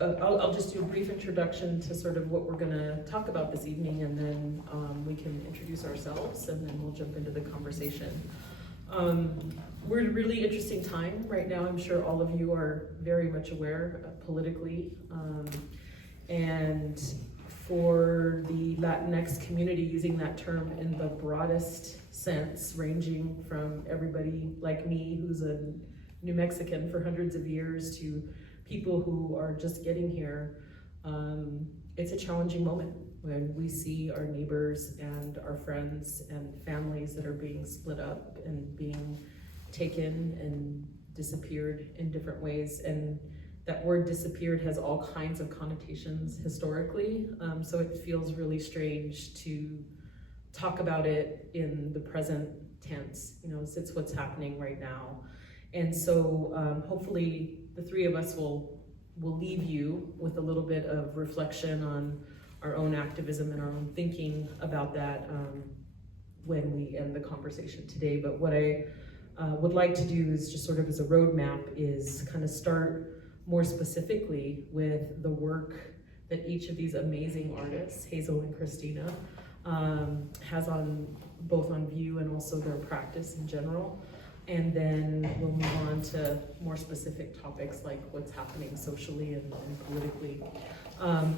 I'll just do a brief introduction to sort of what we're going to talk about this evening, and then we can introduce ourselves, and then we'll jump into the conversation. We're in a really interesting time right now. I'm sure all of you are very much aware politically, and for the Latinx community, using that term in the broadest sense, ranging from everybody like me who's a New Mexican for hundreds of years to people who are just getting here. It's a challenging moment when we see our neighbors and our friends and families that are being split up and being taken and disappeared in different ways. And that word disappeared has all kinds of connotations historically, so it feels really strange to talk about it in the present tense. You know, it's what's happening right now. And so hopefully the three of us will leave you with a little bit of reflection on our own activism and our own thinking about that when we end the conversation today. But what I would like to do is just sort of as a roadmap is kind of start more specifically with the work that each of these amazing artists, Hazel and Christina, has on both on view and also their practice in general. And then we'll move on to more specific topics like what's happening socially and politically.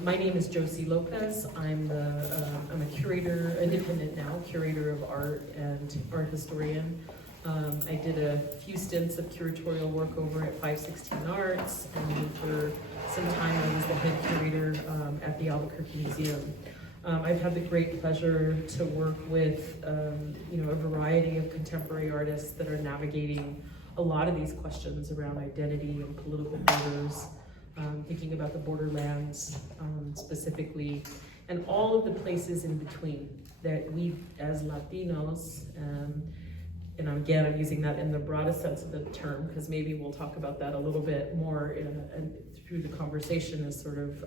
My name is Josie Lopez. I'm a curator, independent now, curator of art and art historian. I did a few stints of curatorial work over at 516 Arts, and then for some time I was the head curator at the Albuquerque Museum. I've had the great pleasure to work with a variety of contemporary artists that are navigating a lot of these questions around identity and political borders, thinking about the borderlands specifically, and all of the places in between that we as Latinos, and again, I'm using that in the broadest sense of the term, because maybe we'll talk about that a little bit more through the conversation, as sort of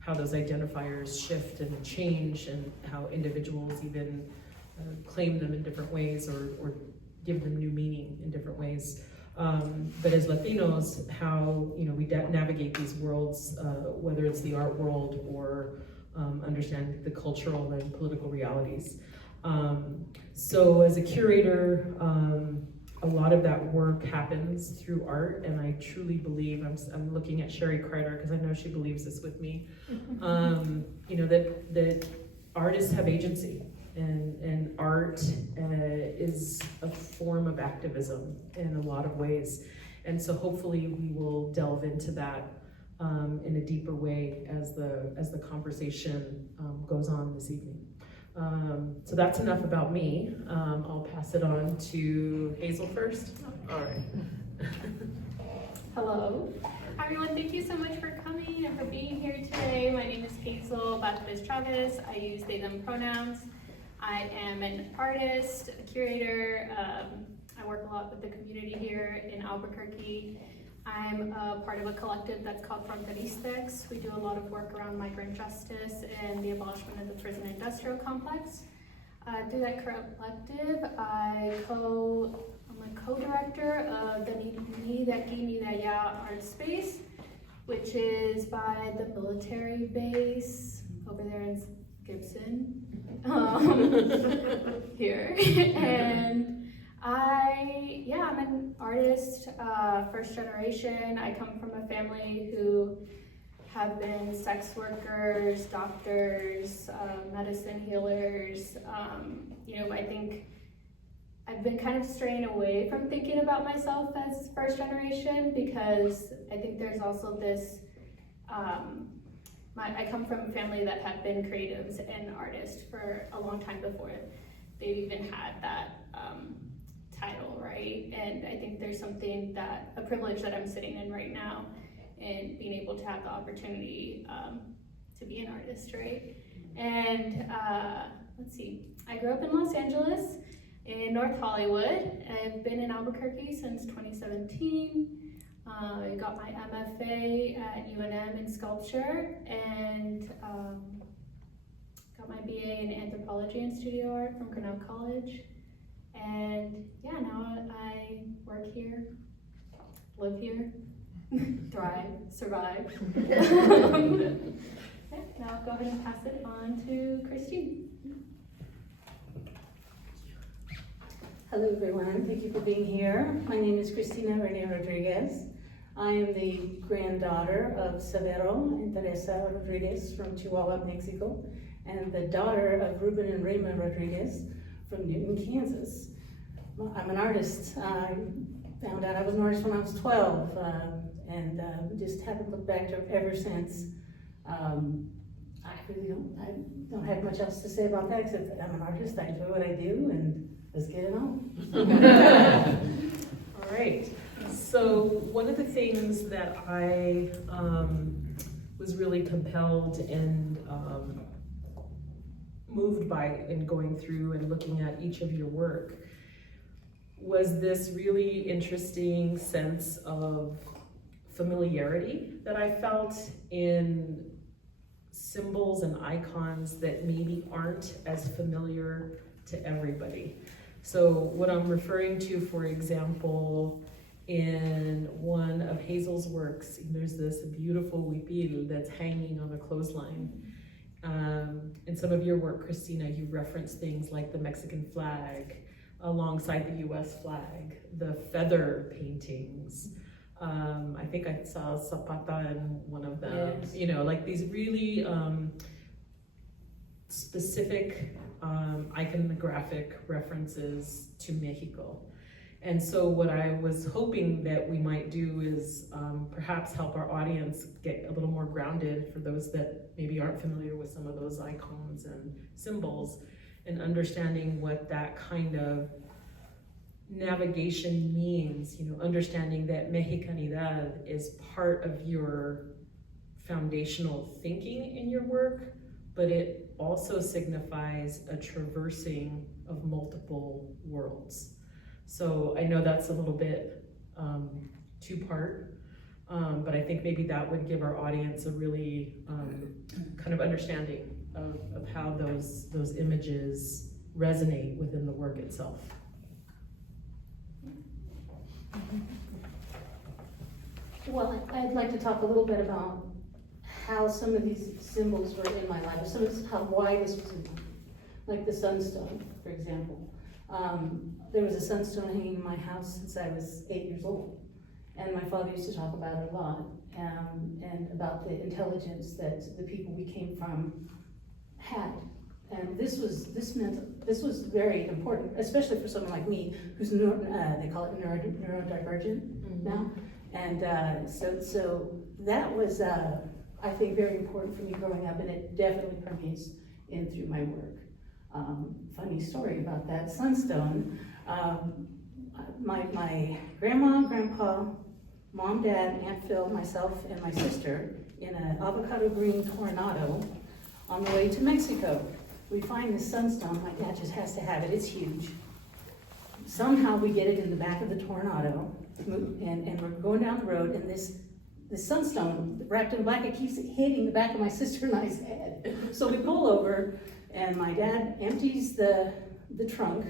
how those identifiers shift and change, and how individuals even claim them in different ways or give them new meaning in different ways. But as Latinos, how we navigate these worlds, whether it's the art world or understand the cultural and political realities. So as a curator, a lot of that work happens through art, and I truly believe, I'm looking at Sherry Kreider because I know she believes this with me, that artists have agency, and art is a form of activism in a lot of ways. And so hopefully we will delve into that in a deeper way as the conversation goes on this evening. So that's enough about me. I'll pass it on to Hazel first. All right. Hello. Hi everyone, thank you so much for coming and for being here today. My name is Hazel batrezchavez. I use they, them pronouns. I am an artist, a curator. I work a lot with the community here in Albuquerque. I'm a part of a collective that's called Fronteristxs. We do a lot of work around migrant justice and the abolishment of the prison industrial complex. Through that collective, I'm a co-director of the Ni de Aquí Ni de Allá art space, which is by the military base over there in Gibson, here. And I'm an artist, first generation. I come from a family who have been sex workers, doctors, medicine healers. I think I've been kind of straying away from thinking about myself as first generation, because I think there's also this, I come from a family that have been creatives and artists for a long time before they've even had that title, right? And I think there's a privilege that I'm sitting in right now, and being able to have the opportunity to be an artist, right? And let's see, I grew up in Los Angeles, in North Hollywood. I've been in Albuquerque since 2017. I got my MFA at UNM in sculpture, and got my BA in anthropology and studio art from Grinnell College. And now I work here, live here, thrive, survive. Okay, now I'll go ahead and pass it on to Christine. Hello everyone, thank you for being here. My name is Christina Renee Rodriguez. I am the granddaughter of Severo and Teresa Rodriguez from Chihuahua, Mexico, and the daughter of Ruben and Rayma Rodriguez from Newton, Kansas. Well, I'm an artist. I found out I was an artist when I was 12, and just haven't looked back to it ever since. I don't have much else to say about that except that I'm an artist, I enjoy what I do, and let's get it on. All right. So one of the things that I was really compelled and moved by in going through and looking at each of your work was this really interesting sense of familiarity that I felt in symbols and icons that maybe aren't as familiar to everybody. So what I'm referring to, for example, in one of Hazel's works, there's this beautiful huipil that's hanging on a clothesline. In some of your work, Christina, you reference things like the Mexican flag alongside the US flag, the feather paintings. I think I saw Zapata in one of them, Yes. you know, like these really specific iconographic references to Mexico. And so what I was hoping that we might do is perhaps help our audience get a little more grounded for those that maybe aren't familiar with some of those icons and symbols, and understanding what that kind of navigation means, you know, understanding that Mexicanidad is part of your foundational thinking in your work, but it also signifies a traversing of multiple worlds. So I know that's a little bit two-part, but I think maybe that would give our audience a really kind of understanding of how those images resonate within the work itself. Well, I'd like to talk a little bit about how some of these symbols were in my life, why this was in my life. Like the sunstone, for example. There was a sunstone hanging in my house since I was 8 years old. And my father used to talk about it a lot, and about the intelligence that the people we came from had. And this was very important, especially for someone like me, who's they call it neurodivergent now. And so that was, I think, very important for me growing up, and it definitely permeates in through my work. Funny story about that sunstone. My grandma, grandpa, mom, dad, Aunt Phil, myself, and my sister in an avocado green Tornado on the way to Mexico. We find this sunstone. My dad just has to have it. It's huge. Somehow we get it in the back of the Tornado, and we're going down the road, and this sunstone wrapped in black, it keeps hitting the back of my sister and I's head. So we pull over, and my dad empties the trunk,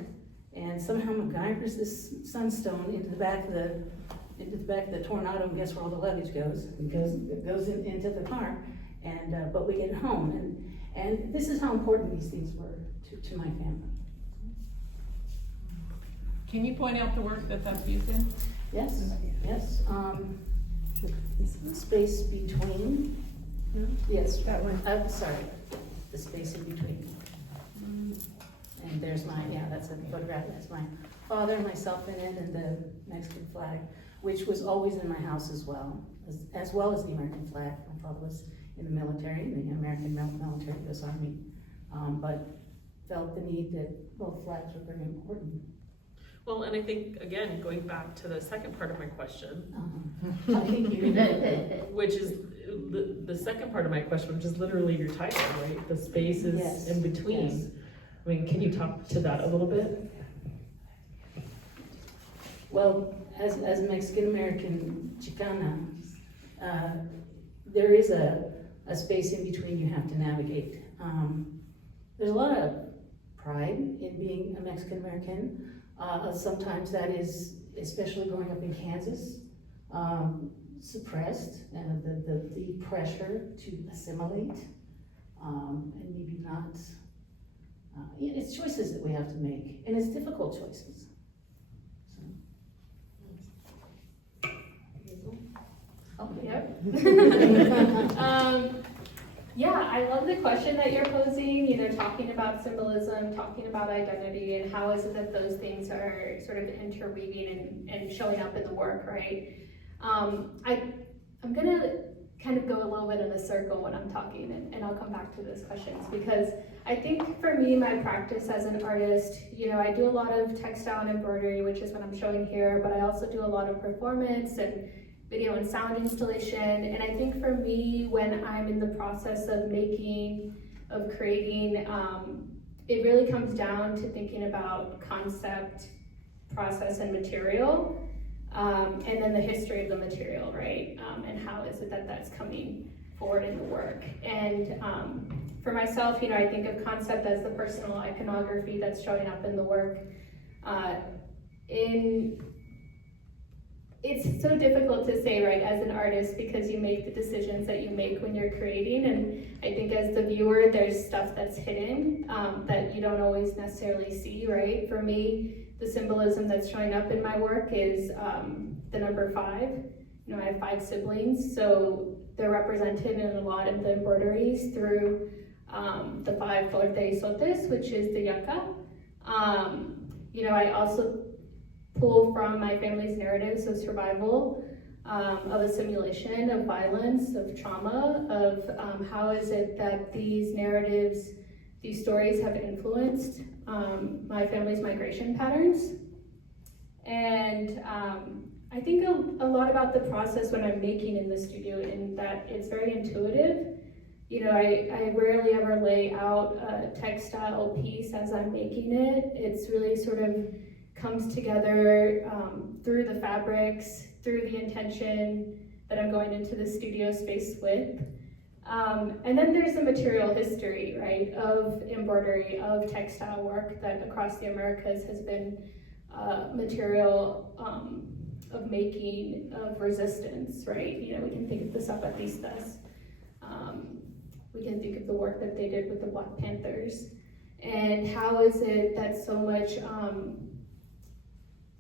and somehow MacGyvers this sunstone into the back of the Tornado, and guess where all the luggage goes? It goes into the car, and but we get home, and this is how important these things were to my family. Can you point out the work that's used in? Yes. Space between. Yes. That one. Sorry, the space in between. And there's that's a photograph. That's my father and myself in it, and the Mexican flag, which was always in my house as well as the American flag. My father was in the military, in the American military, U.S. Army, but felt the need that both flags were very important. Well, and I think, again, going back to the second part of my question, I think you which is the second part of my question, which is literally your title, right? The spaces Yes. in between. Yes. I mean, can you talk to that a little bit? Well, as a Mexican-American Chicana, there is a space in between you have to navigate. There's a lot of pride in being a Mexican-American. Sometimes that is, especially growing up in Kansas, suppressed, the pressure to assimilate, and maybe not, it's choices that we have to make, and it's difficult choices. So. Okay. Yep. Yeah, I love the question that you're posing, talking about symbolism, talking about identity, and how is it that those things are sort of interweaving and showing up in the work, right? I'm gonna kind of go a little bit in a circle when I'm talking, and I'll come back to those questions, because I think for me, my practice as an artist, I do a lot of textile and embroidery, which is what I'm showing here, but I also do a lot of performance and video and sound installation. And I think for me, when I'm in the process of creating, it really comes down to thinking about concept, process, and material, and then the history of the material, right? And how is it that that's coming forward in the work. And for myself, I think of concept as the personal iconography that's showing up in the work. It's so difficult to say, right, as an artist, because you make the decisions that you make when you're creating, and I think as the viewer, there's stuff that's hidden that you don't always necessarily see, right? For me, the symbolism that's showing up in my work is the number 5. I have 5 siblings, so they're represented in a lot of the embroideries through the 5 fronteristxs, which is the yucca. I also pull from my family's narratives of survival, of a simulation of violence, of trauma, of how is it that these narratives, these stories have influenced my family's migration patterns. And I think a lot about the process when I'm making in the studio, in that it's very intuitive. I rarely ever lay out a textile piece as I'm making it. It's really sort of comes together through the fabrics, through the intention that I'm going into the studio space with. And then there's the material history, right, of embroidery, of textile work that across the Americas has been material of making, of resistance, right? We can think of the zapatistas. We can think of the work that they did with the Black Panthers. And how is it that so much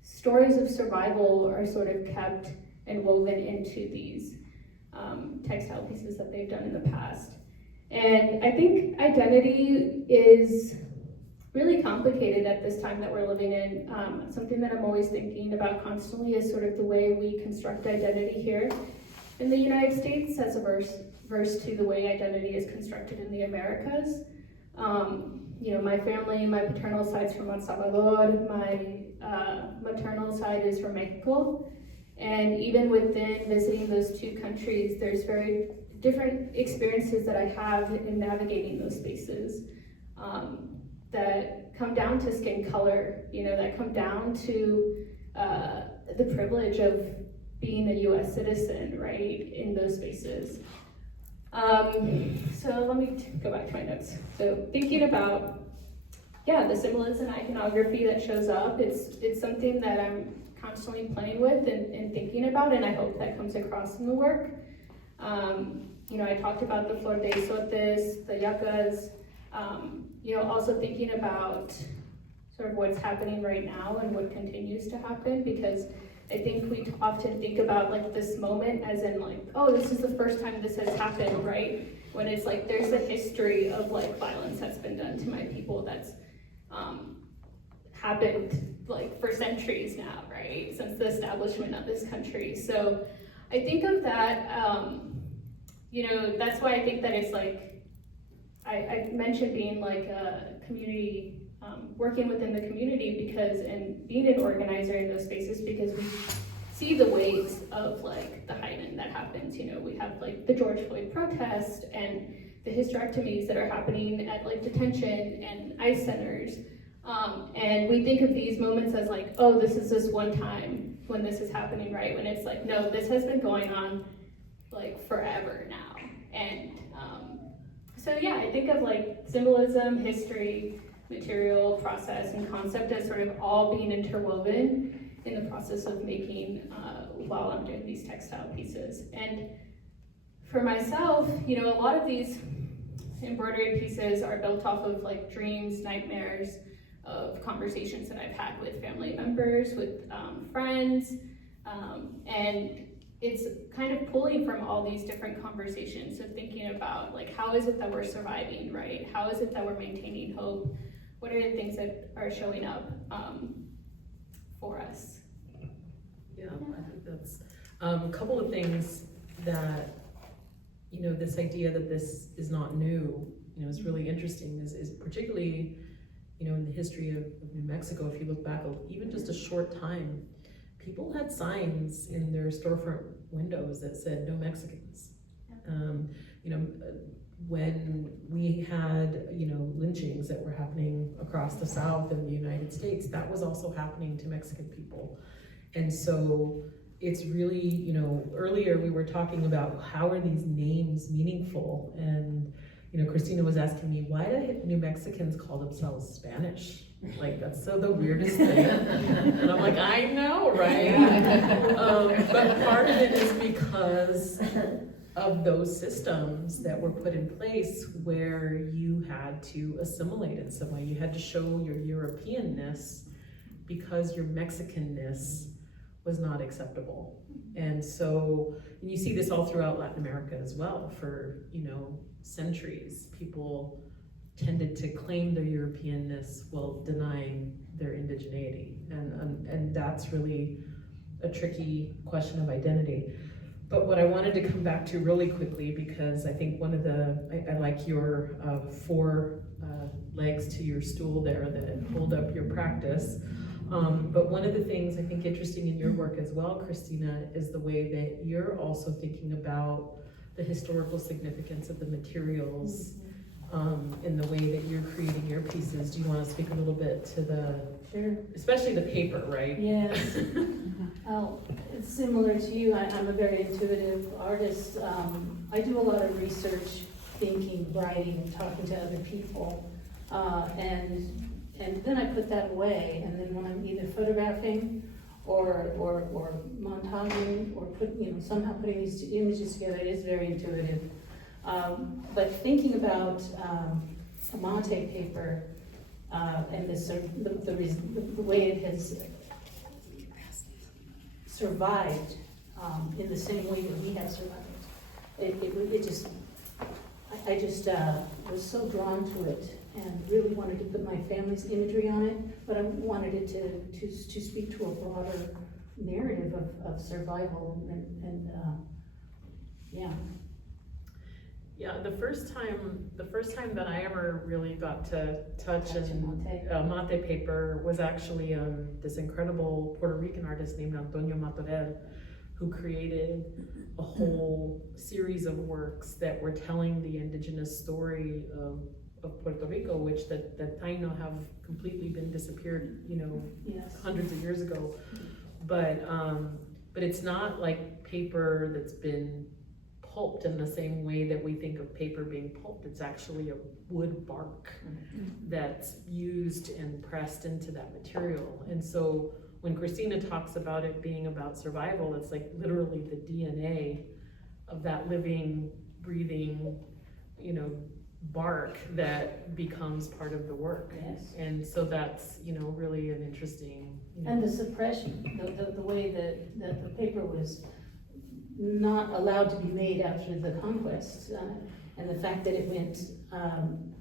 stories of survival are sort of kept and woven into these textile pieces that they've done in the past. And I think identity is really complicated at this time that we're living in. Something that I'm always thinking about constantly is sort of the way we construct identity here in the United States as a verse to the way identity is constructed in the Americas. My family, my paternal side's from El Salvador, my maternal side is from Mexico. And even within visiting those 2 countries, there's very different experiences that I have in navigating those spaces that come down to skin color, that come down to the privilege of being a US citizen, right, in those spaces. So let me go back to my notes. So thinking about, the symbolism and iconography that shows up, it's something that I'm constantly playing with and thinking about, and I hope that comes across in the work. I talked about the fronteristxs, the yuccas, also thinking about sort of what's happening right now and what continues to happen, because I think we often think about like this moment as in like, oh, this is the first time this has happened, right? When it's like there's a history of like violence that's been done to my people that's happened like for centuries now, right? Since the establishment of this country. So I think of that, that's why I think that it's like, I mentioned being like a community, working within the community because, and being an organizer in those spaces, because we see the waves of like the heightened that happens. We have like the George Floyd protest and the hysterectomies that are happening at like detention and ICE centers. And we think of these moments as like, oh, this is this one time when this is happening, right? When it's like, no, this has been going on like forever now. And so yeah, I think of like symbolism, history, material, process, and concept as sort of all being interwoven. in the process of making while I'm doing these textile pieces. And for myself, you know, a lot of these embroidery pieces are built off of like dreams, nightmares of conversations that I've had with family members, with friends, and it's kind of pulling from all these different conversations. So thinking about like, how is it that we're surviving, right? How is it that we're maintaining hope? What are the things that are showing up for us? Yeah, I think that's a couple of things that, you know, this idea that this is not new, you know, is really interesting, is particularly, you know, in the history of New Mexico, if you look back even just a short time, people had signs in their storefront windows that said no Mexicans. You know, when we had, you know, lynchings that were happening across the South in the United States, that was also happening to Mexican people. And so it's really, you know, earlier we were talking about how are these names meaningful, and, you know, Christina was asking me, why do New Mexicans call themselves Spanish? Like, that's so the weirdest thing. And I'm like, I know, right? But part of it is because of those systems that were put in place where you had to assimilate in some way. You had to show your Europeanness because your Mexicanness was not acceptable. And so, and you see this all throughout Latin America as well. For, you know, centuries, people tended to claim their Europeanness while denying their indigeneity. And that's really a tricky question of identity. But what I wanted to come back to really quickly, because I think one of the, I like your 4 legs to your stool there that hold up your practice. But one of the things I think interesting in your work as well, Christina, is the way that you're also thinking about the historical significance of the materials in the way that you're creating your pieces. Do you want to speak a little bit to the, Sure. especially the paper, right? Yes. Oh, it's similar to you. I'm a very intuitive artist. I do a lot of research, thinking, writing, talking to other people, and then I put that away. And then when I'm either photographing or montaging or somehow putting these images together, it is very intuitive. But thinking about Amate paper and the way it has survived in the same way that we have survived, I just was so drawn to it and really wanted to put my family's imagery on it, but I wanted it to speak to a broader narrative of survival and yeah. Yeah, the first time that I ever really got to touch mate paper was actually this incredible Puerto Rican artist named Antonio Matorel, who created a whole series of works that were telling the indigenous story of Puerto Rico, which the Taino have completely been disappeared, you know, Yes. hundreds of years ago. But it's not like paper that's been pulped in the same way that we think of paper being pulped. It's actually a wood bark that's used and pressed into that material. And so when Christina talks about it being about survival, it's like literally the DNA of that living, breathing, you know, bark that becomes part of the work. Yes. And so that's, you know, really an interesting, you know. And the suppression, the way that the paper was not allowed to be made after the conquest, and the fact that it went,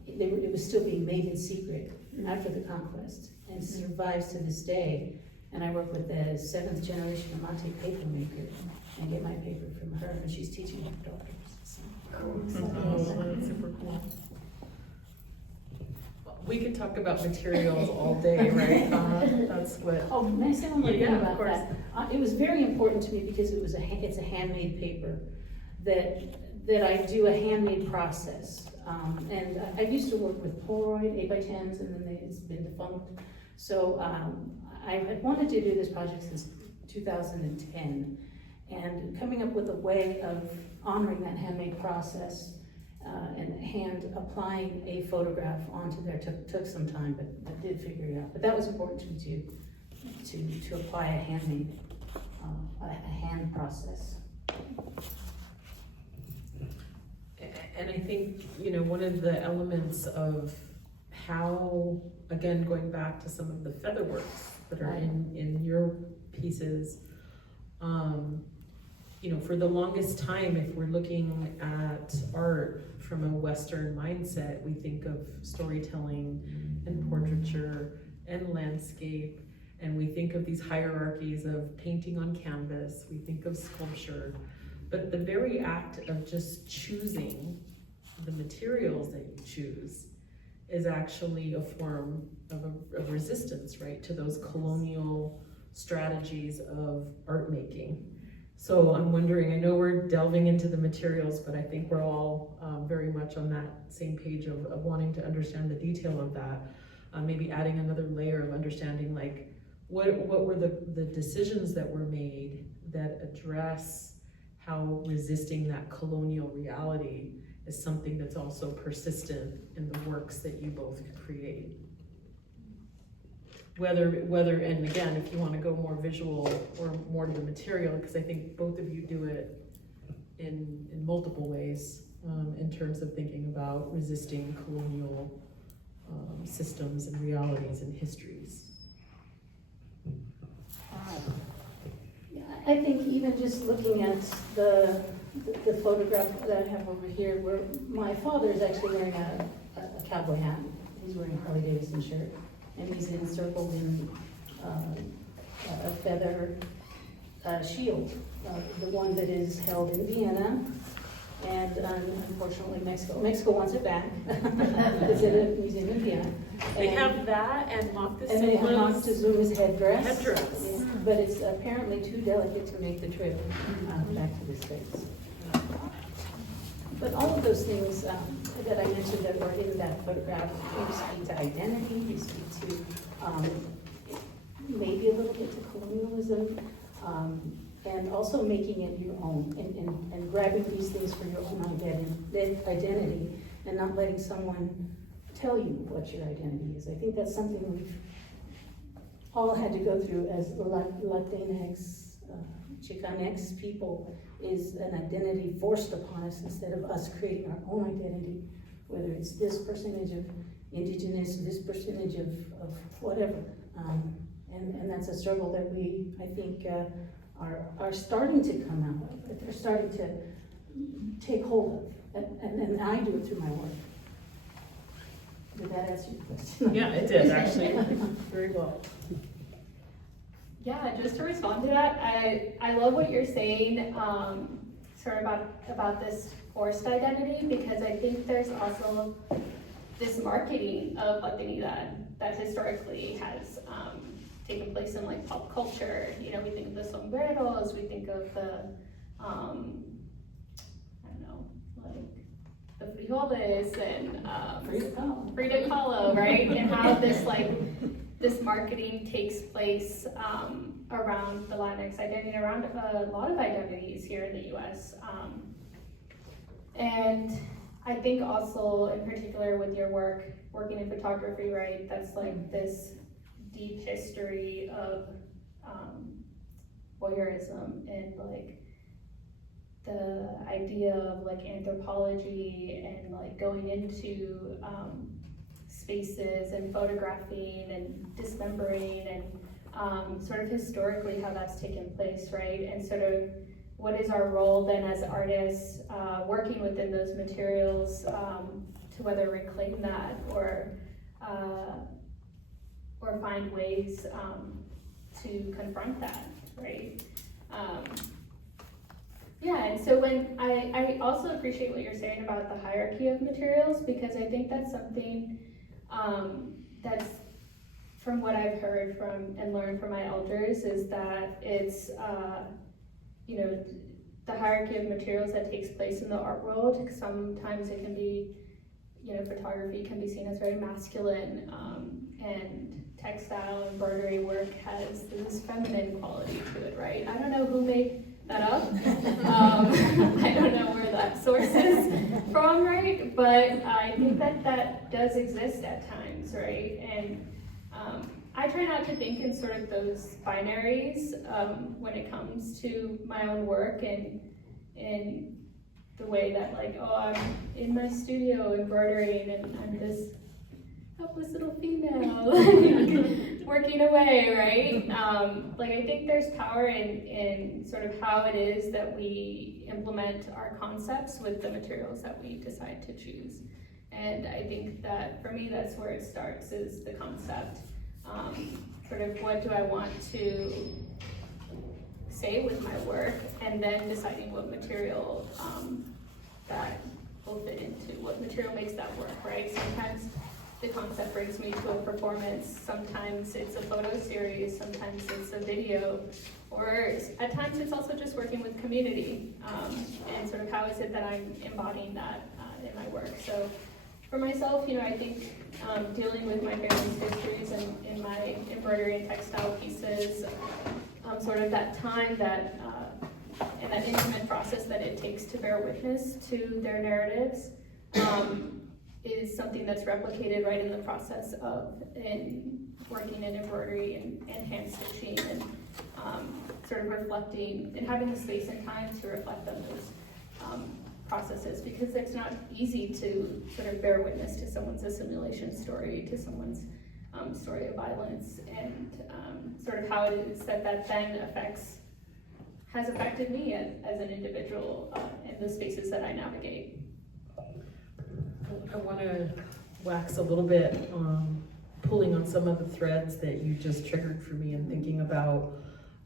it was still being made in secret after the conquest, and survives to this day. And I work with the 7th generation Amate paper maker, and get my paper from her, and she's teaching her daughters. So. Oh, that's super cool. We could talk about materials all day, right? That's what. Oh, may I say one more thing Yeah, of about course. that? It was very important to me because it's a handmade paper that I do a handmade process. And I used to work with Polaroid 8x10s, and then it's been defunct. So I had wanted to do this project since 2010, and coming up with a way of honoring that handmade process and hand applying a photograph onto there took some time, but I did figure it out. But that was important to me too. to apply a handmade, a hand process. And I think, one of the elements of how, again, going back to some of the feather works that are in your pieces, for the longest time, if we're looking at art from a Western mindset, we think of storytelling and portraiture and landscape, and we think of these hierarchies of painting on canvas, we think of sculpture, but the very act of just choosing the materials that you choose is actually a form of resistance, right, to those colonial strategies of art making. So I'm wondering, I know we're delving into the materials, but I think we're all very much on that same page of wanting to understand the detail of that. Maybe adding another layer of understanding, like, what were the decisions that were made that address how resisting that colonial reality is something that's also persistent in the works that you both create. Whether, and again, if you want to go more visual or more to the material, because I think both of you do it in multiple ways, in terms of thinking about resisting colonial systems and realities and histories. I think even just looking at the photograph that I have over here, where my father is actually wearing a cowboy hat. He's wearing a Harley Davidson shirt, and he's encircled in a feather shield, the one that is held in Vienna, and unfortunately Mexico wants it back. It's in a museum in Vienna. They have that and And they have Moctezuma's headdress. Headdress. Yeah, but it's apparently too delicate to make the trip back to the States. But all of those things that I mentioned that were in that photograph, you speak to identity, you speak to maybe a little bit to colonialism, and also making it your own, and grabbing these things for your own identity, and not letting someone tell you what your identity is. I think that's something we've all had to go through as Latinx, Chicanx people, is an identity forced upon us instead of us creating our own identity, whether it's this percentage of indigenous, this percentage of whatever. And that's a struggle that we, I think, are starting to come out of, that they're starting to take hold of, and I do it through my work. Did that answer your question? Yeah, it did, actually, very well. Yeah, just to respond to that, I love what you're saying, sort of about this forced identity, because I think there's also this marketing of Latinidad that historically has taken place in like pop culture. We think of the sombreros, we think of the, I don't know, like the frijoles and Frida Kahlo, right? And how this marketing takes place around the Latinx identity, around a lot of identities here in the U.S. And I think also, in particular with your work, working in photography, right, that's like this deep history of voyeurism and like the idea of like anthropology and like going into spaces and photographing and dismembering and sort of historically how that's taken place, right? And sort of what is our role then as artists working within those materials to whether reclaim that or find ways to confront that, right? Yeah, and so when I also appreciate what you're saying about the hierarchy of materials, because I think that's something that's, from what I've heard from and learned from my elders, is that it's, the hierarchy of materials that takes place in the art world. Sometimes it can be, photography can be seen as very masculine, and textile embroidery work has this feminine quality to it, right? I don't know who made that up. I don't know where that source is from, right? But I think that does exist at times, right? And I try not to think in sort of those binaries when it comes to my own work, and in the way that like, oh, I'm in my studio embroidering and I'm this helpless little female like, working away, right? Like I think there's power in sort of how it is that we implement our concepts with the materials that we decide to choose. And I think that for me, that's where it starts, is the concept. Sort of what do I want to say with my work, and then deciding what material that will fit into, what material makes that work, right? Sometimes the concept brings me to a performance, sometimes it's a photo series, sometimes it's a video, or at times it's also just working with community, and sort of how is it that I'm embodying that in my work. So for myself, you know, I think dealing with my family's histories and in my embroidery and textile pieces, sort of that time that, and that intimate process that it takes to bear witness to their narratives, is something that's replicated right in the process of working in embroidery and hand stitching, and sort of reflecting and having the space and time to reflect on those processes, because it's not easy to sort of bear witness to someone's assimilation story, to someone's story of violence, and sort of how it is that then has affected me as an individual in the spaces that I navigate. I want to wax a little bit pulling on some of the threads that you just triggered for me, and thinking about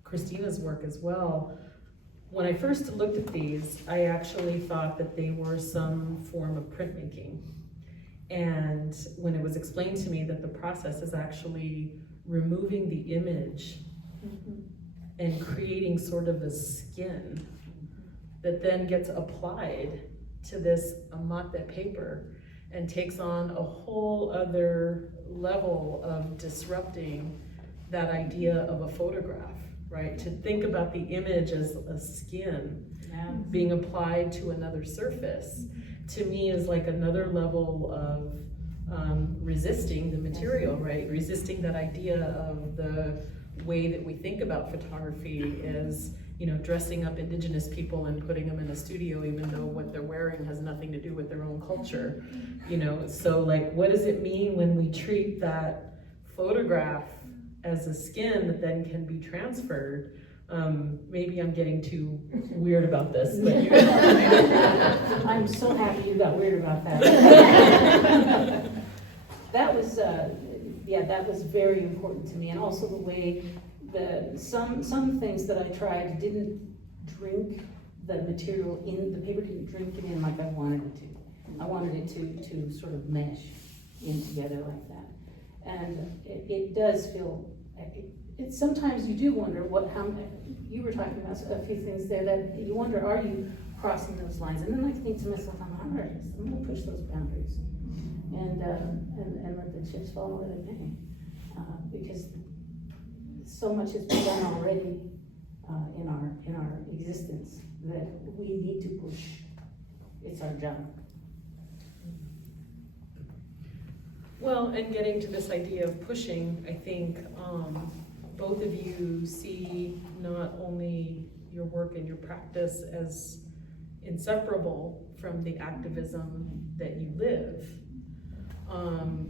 Christina's work as well. When I first looked at these, I actually thought that they were some form of printmaking. And when it was explained to me that the process is actually removing the image and creating sort of a skin that then gets applied to this amate paper and takes on a whole other level of disrupting that idea of a photograph, right? To think about the image as a skin being applied to another surface, to me is like another level of resisting the material, right? Resisting that idea of the way that we think about photography as, you know, dressing up indigenous people and putting them in a studio, even though what they're wearing has nothing to do with their own culture, you know? So like, what does it mean when we treat that photograph as a skin that then can be transferred? Maybe I'm getting too weird about this, but you I'm so happy you got weird about that. That was, that was very important to me, and also the way some things that I tried didn't drink the material in, the paper didn't drink it in like I wanted it to. I wanted it to sort of mesh in together like that. And it does feel, sometimes you do wonder how you were talking about a few things there that you wonder, are you crossing those lines? And then I think to myself, I'm gonna push those boundaries and let the chips fall where they may, because so much has been done already in our existence that we need to push. It's our job. Well, and getting to this idea of pushing, I think both of you see not only your work and your practice as inseparable from the activism that you live.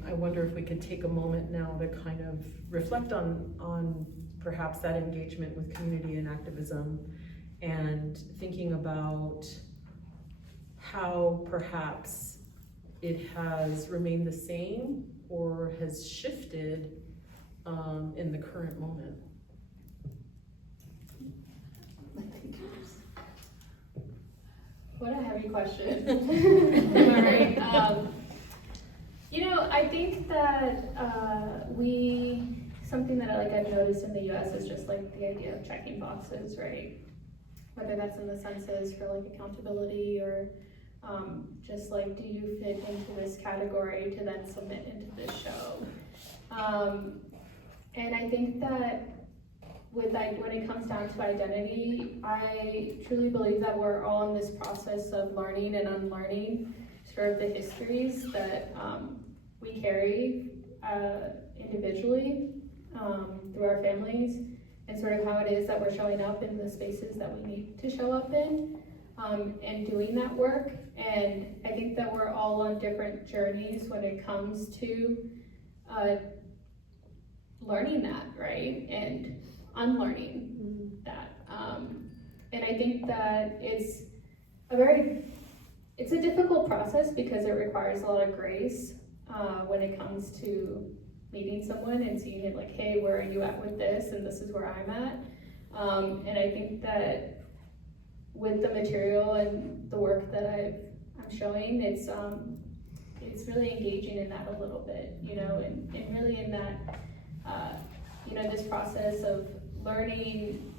I wonder if we could take a moment now to kind of reflect on perhaps that engagement with community and activism, and thinking about how perhaps it has remained the same or has shifted in the current moment. What a heavy question. Am I right? You know, I think that something that I've noticed in the US is just like the idea of checking boxes, right? Whether that's in the census for like accountability, or just like, do you fit into this category to then submit into this show? And I think that when it comes down to identity, I truly believe that we're all in this process of learning and unlearning sort of the histories that we carry individually, through our families, and sort of how it is that we're showing up in the spaces that we need to show up in, and doing that work. And I think that we're all on different journeys when it comes to learning that, right? And unlearning that. And I think that it's a difficult process because it requires a lot of grace when it comes to meeting someone and seeing it like, hey, where are you at with this? And this is where I'm at. And I think that with the material and the work that I'm showing, it's really engaging in that a little bit, you know, and really in that, you know, this process of learning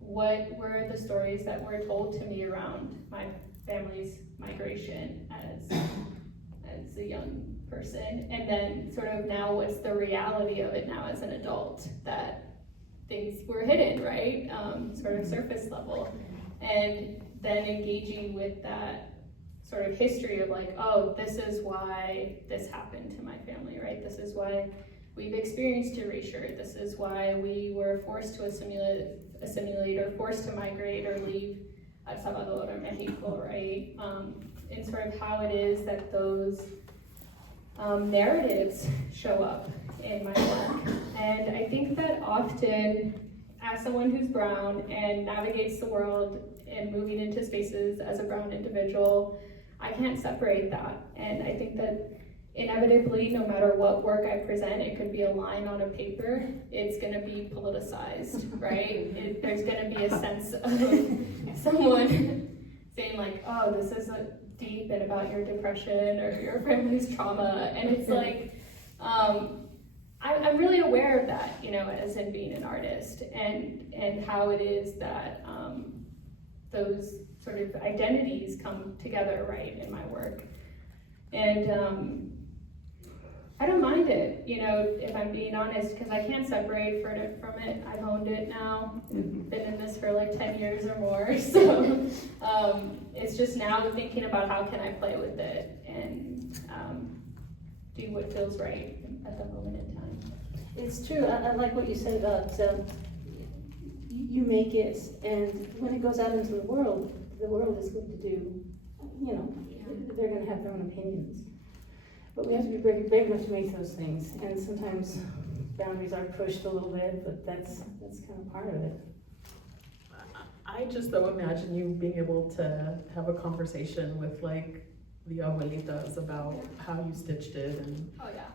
what were the stories that were told to me around my family's migration as a young person, and then sort of now what's the reality of it now as an adult, that things were hidden, right? Sort of surface level, and then engaging with that sort of history of like, oh, this is why this happened to my family, right? This is why we've experienced erasure. This is why we were forced to assimilate or forced to migrate or leave El Salvador or Mexico, right? And sort of how it is that those narratives show up in my work. And I think that often, as someone who's brown and navigates the world and moving into spaces as a brown individual, I can't separate that. And I think that inevitably, no matter what work I present, it could be a line on a paper, it's gonna be politicized, right? There's gonna be a sense of someone saying like, oh, this is deep and about your depression or your family's trauma. And it's like, I'm really aware of that, you know, as in being an artist, and how it is that those sort of identities come together, right, in my work. And I don't mind it, you know, if I'm being honest, because I can't separate from it. I've owned it now. I've been in this for like 10 years or more. So it's just now thinking about how can I play with it and do what feels right at the moment in time. It's true. I like what you said about you make it, and when it goes out into the world is going to do, you know, they're going to have their own opinions. But we have to be brave enough to make those things, and sometimes boundaries are pushed a little bit, but that's kind of part of it. I just though imagine you being able to have a conversation with like the abuelitas about how you stitched it and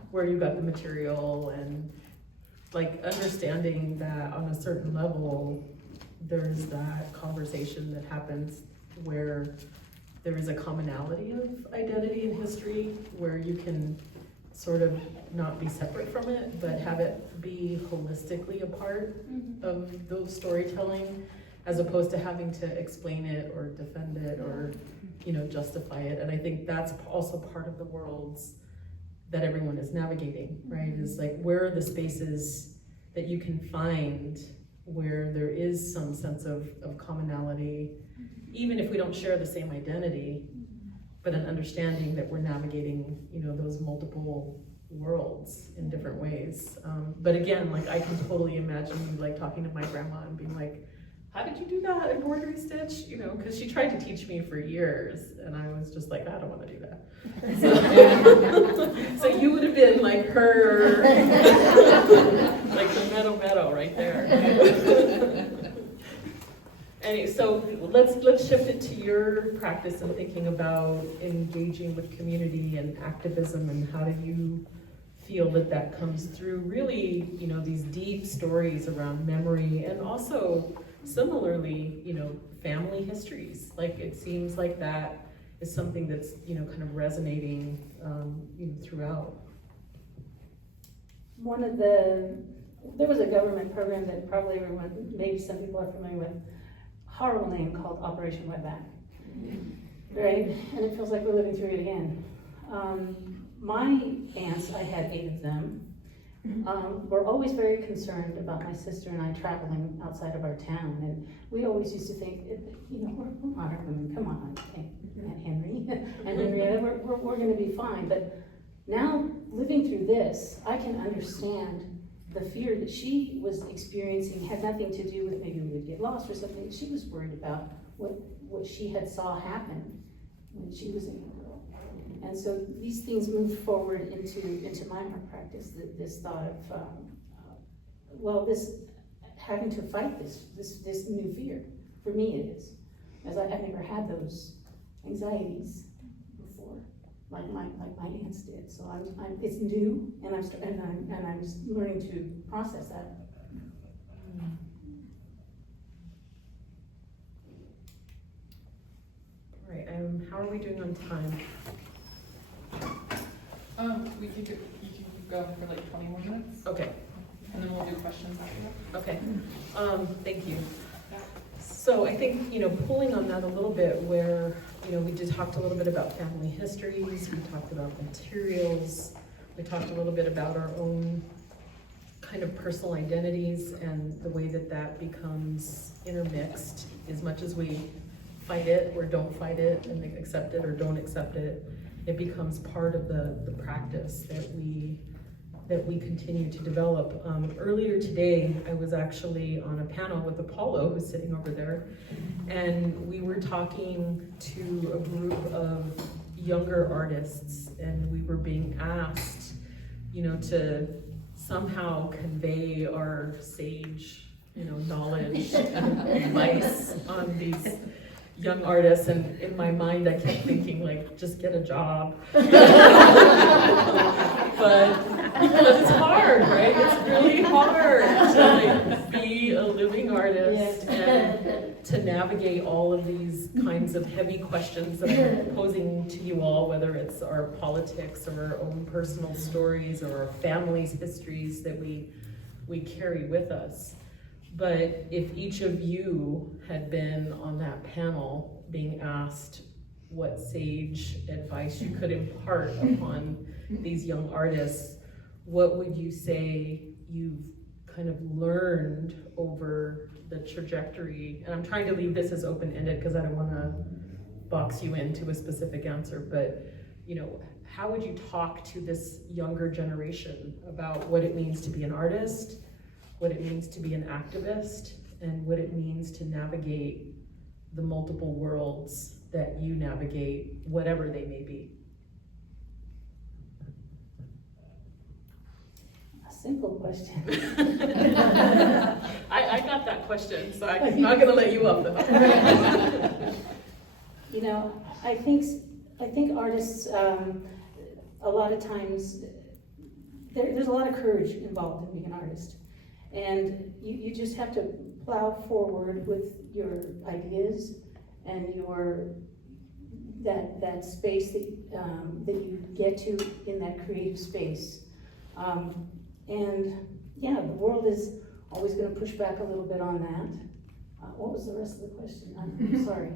where you got the material, and like understanding that on a certain level there's that conversation that happens where there is a commonality of identity and history, where you can sort of not be separate from it, but have it be holistically a part of those storytelling, as opposed to having to explain it or defend it or, you know, justify it. And I think that's also part of the worlds that everyone is navigating, right? Is like, where are the spaces that you can find where there is some sense of commonality, even if we don't share the same identity, but an understanding that we're navigating, you know, those multiple worlds in different ways. But again, like I can totally imagine like talking to my grandma and being like, how did you do that embroidery stitch? You know, because she tried to teach me for years, and I was just like, I don't want to do that. So you would have been like her, like the meadow right there. Anyway, so let's shift it to your practice and thinking about engaging with community and activism, and how do you feel that comes through really, you know, these deep stories around memory, and also similarly, you know, family histories. Like it seems like that is something that's, you know, kind of resonating you know, throughout. There was a government program that probably everyone, maybe some people are familiar with, horrible name, called Operation Wetback, right? And it feels like we're living through it again. My aunts, I had 8 of them, were always very concerned about my sister and I traveling outside of our town, and we always used to think, you know, we're modern women, come on, Aunt Henry and Henrietta, we're gonna be fine. But now, living through this, I can understand the fear that she was experiencing had nothing to do with maybe we would get lost or something. She was worried about what she had saw happen when she was a young girl. And so these things moved forward into my art practice, this thought of, this having to fight this new fear. For me it is, as I had never had those anxieties before, like my aunts did. So it's new, and I'm just learning to process that. All right, how are we doing on time? You can go for like 20 more minutes, Okay, and then we'll do questions after okay. Thank you. So I think, pulling on that a little bit where, we just talked a little bit about family histories, we talked about materials, we talked a little bit about our own kind of personal identities and the way that becomes intermixed as much as we fight it or don't fight it and accept it or don't accept it. It becomes part of the practice that we continue to develop. Earlier today, I was actually on a panel with Apollo, who's sitting over there, and we were talking to a group of younger artists, and we were being asked, to somehow convey our sage, knowledge and advice on these young artists, and in my mind I kept thinking, like, just get a job. But because it's hard, right? It's really hard to be a living artist and to navigate all of these kinds of heavy questions that I'm posing to you all, whether it's our politics or our own personal stories or our family's histories that we carry with us. But if each of you had been on that panel being asked what sage advice you could impart upon these young artists, what would you say you've kind of learned over the trajectory? And I'm trying to leave this as open-ended because I don't want to box you into a specific answer, but how would you talk to this younger generation about what it means to be an artist, what it means to be an activist, and what it means to navigate the multiple worlds that you navigate, whatever they may be? A simple question. I got that question, so I'm not gonna let you off the hook. I think artists, a lot of times, there's a lot of courage involved in being an artist. And you just have to plow forward with your ideas and that space that you get to in that creative space. The world is always going to push back a little bit on that. What was the rest of the question? I'm sorry.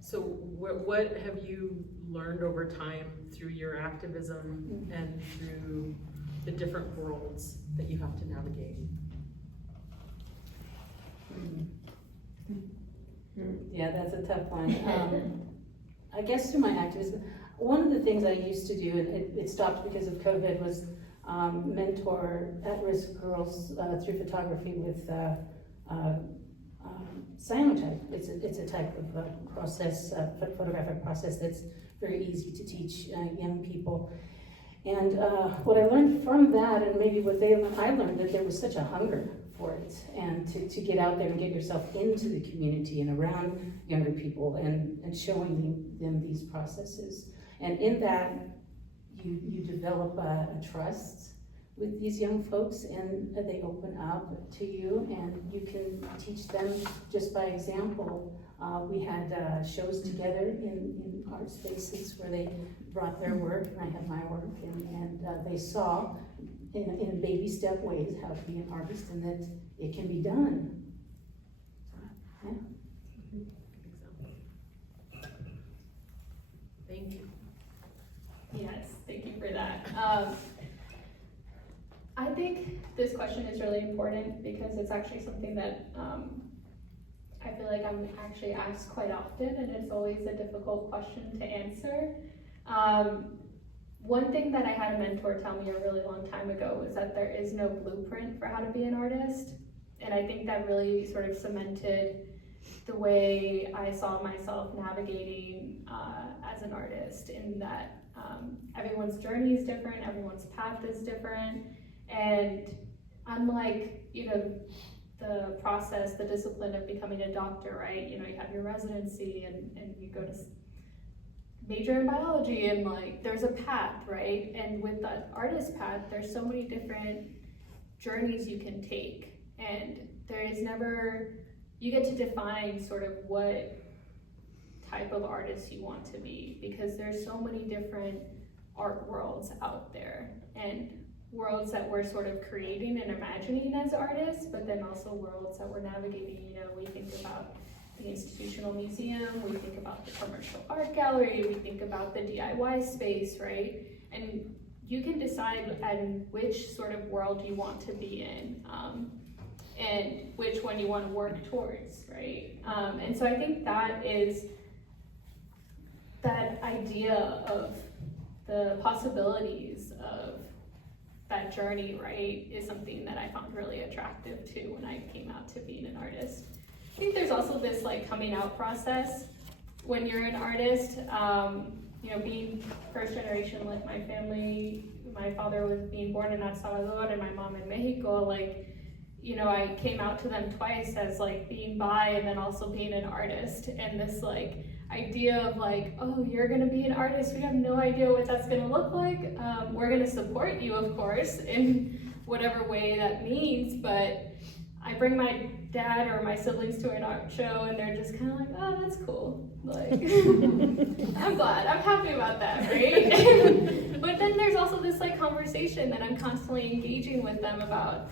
So what have you learned over time through your activism and through the different worlds that you have to navigate? Yeah, that's a tough one. I guess through my activism, one of the things I used to do, and it stopped because of COVID, was mentor at-risk girls through photography with cyanotype. It's a type of process, photographic process that's very easy to teach young people. And what I learned from that, and maybe what they learned, I learned that there was such a hunger for it, and to get out there and get yourself into the community and around younger people and showing them these processes. And in that, you develop a trust with these young folks, and they open up to you, and you can teach them just by example. We had shows together in art spaces where they brought their work, and I had my work, and they saw in baby step ways how to be an artist, and that it can be done. Yeah. Thank you. Yes, thank you for that. I think this question is really important because it's actually something that I feel like I'm actually asked quite often, and it's always a difficult question to answer. one thing that I had a mentor tell me a really long time ago was that there is no blueprint for how to be an artist. And I think that really sort of cemented the way I saw myself navigating as an artist, in that everyone's journey is different, everyone's path is different, and unlike, you know, the process, the discipline of becoming a doctor, right? You know, you have your residency and you go to major in biology, and like there's a path, right? And with that artist path, there's so many different journeys you can take, and there is never, you get to define sort of what type of artist you want to be, because there's so many different art worlds out there, and worlds that we're sort of creating and imagining as artists, but then also worlds that we're navigating. You know, we think about the institutional museum, we think about the commercial art gallery, we think about the DIY space, right? And you can decide in which sort of world you want to be in, and which one you want to work towards, right? And so I think that is, that idea of the possibilities of that journey, right, is something that I found really attractive too when I came out to being an artist. I think there's also this like coming out process when you're an artist. You know, being first generation, like my family, my father was being born in El Salvador and my mom in Mexico, like, you know, I came out to them twice as like being bi and then also being an artist, and this like idea of like, oh, you're gonna be an artist, we have no idea what that's gonna look like. We're gonna support you, of course, in whatever way that means, but I bring my dad or my siblings to an art show and they're just kind of like, oh, that's cool. Like, I'm glad, I'm happy about that, right? But then there's also this like conversation that I'm constantly engaging with them about,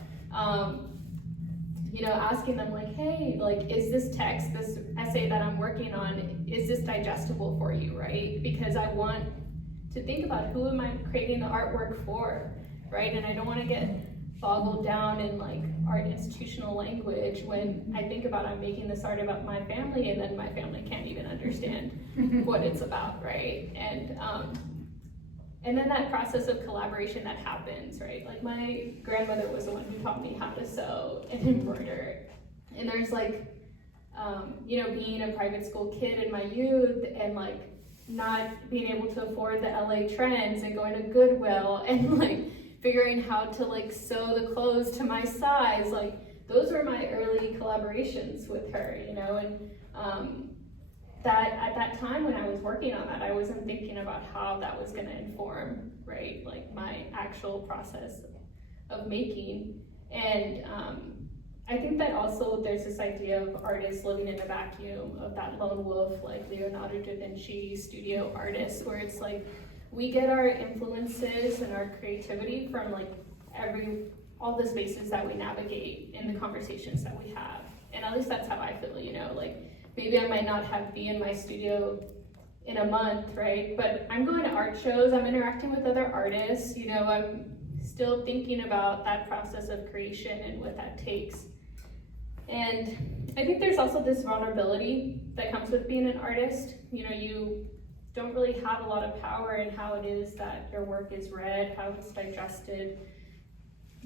you know, asking them like, hey, like, is this text, this essay that I'm working on, is this digestible for you, right? Because I want to think about who am I creating the artwork for, right? And I don't want to get boggled down in like art institutional language when I think about I'm making this art about my family and then my family can't even understand what it's about, right? And then that process of collaboration that happens, right? Like my grandmother was the one who taught me how to sew and embroider. And there's like, you know, being a private school kid in my youth and like not being able to afford the LA Trends and going to Goodwill and like figuring how to like sew the clothes to my size, like those were my early collaborations with her, you know, and that at that time when I was working on that, I wasn't thinking about how that was gonna inform, right, like my actual process of making. And I think that also there's this idea of artists living in a vacuum, of that lone wolf, like Leonardo da Vinci studio artists, where it's like, we get our influences and our creativity from like all the spaces that we navigate in the conversations that we have. And at least that's how I feel, you know, like maybe I might not be in my studio in a month, right? But I'm going to art shows, I'm interacting with other artists, you know, I'm still thinking about that process of creation and what that takes. And I think there's also this vulnerability that comes with being an artist. You know, you don't really have a lot of power in how it is that your work is read, how it's digested.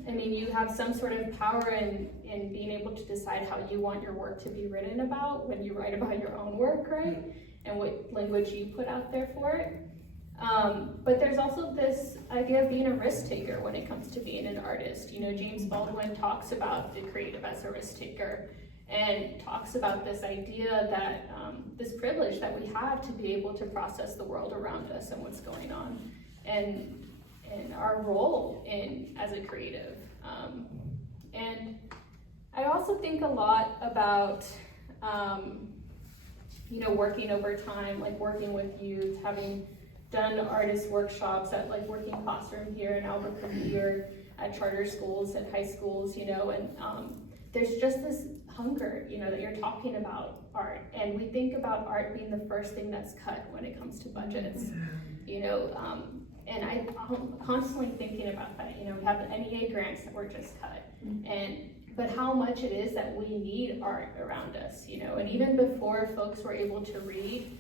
I mean, you have some sort of power in being able to decide how you want your work to be written about when you write about your own work, right? And what language you put out there for it. But there's also this idea of being a risk taker when it comes to being an artist. You know, James Baldwin talks about the creative as a risk taker and talks about this idea that this privilege that we have to be able to process the world around us and what's going on, and our role as a creative. And I also think a lot about, you know, working over time, like working with youth, having done artist workshops at like Working Classroom here in Albuquerque or at charter schools and high schools, you know, and there's just this hunger, you know, that you're talking about art. And we think about art being the first thing that's cut when it comes to budgets, you know, and I'm constantly thinking about that. You know, we have the NEA grants that were just cut, but how much it is that we need art around us, you know, and even before folks were able to read,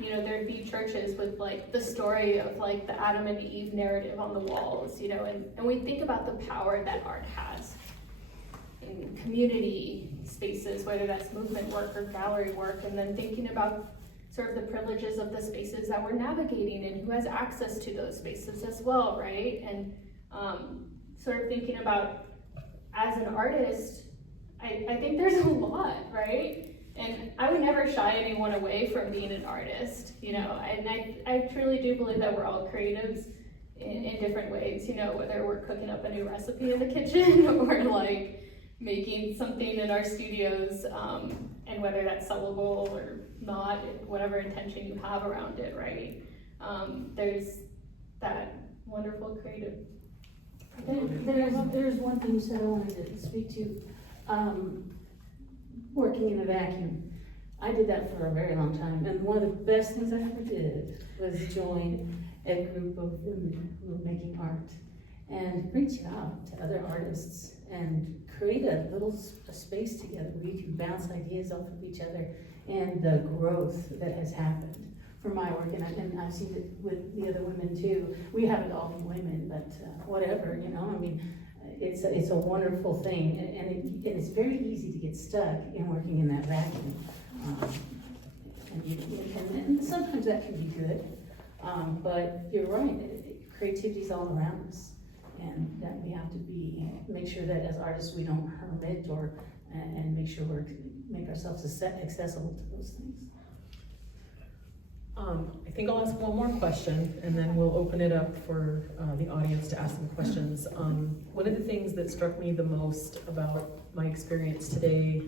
You know, there'd be churches with like the story of like the Adam and Eve narrative on the walls, you know, and we think about the power that art has in community spaces, whether that's movement work or gallery work, and then thinking about sort of the privileges of the spaces that we're navigating and who has access to those spaces as well, right? And sort of thinking about, as an artist, I think there's a lot, right? And I would never shy anyone away from being an artist, you know, and I truly do believe that we're all creatives in different ways, you know, whether we're cooking up a new recipe in the kitchen or like making something in our studios, and whether that's sellable or not, whatever intention you have around it, right? There's that wonderful creative. There's one thing you said I wanted to speak to. Working in a vacuum. I did that for a very long time, and one of the best things I ever did was join a group of women who were making art and reach out to other artists and create a little space together where you can bounce ideas off of each other, and the growth that has happened for my work, and I've seen it with the other women too. We haven't all been women, but whatever, you know, I mean, it's a wonderful thing, and it's very easy to get stuck in working in that vacuum. And sometimes that can be good, but you're right, creativity's all around us, and that we have to make sure that as artists we don't hermit and make sure make ourselves accessible to those things. I think I'll ask one more question, and then we'll open it up for the audience to ask some questions. One of the things that struck me the most about my experience today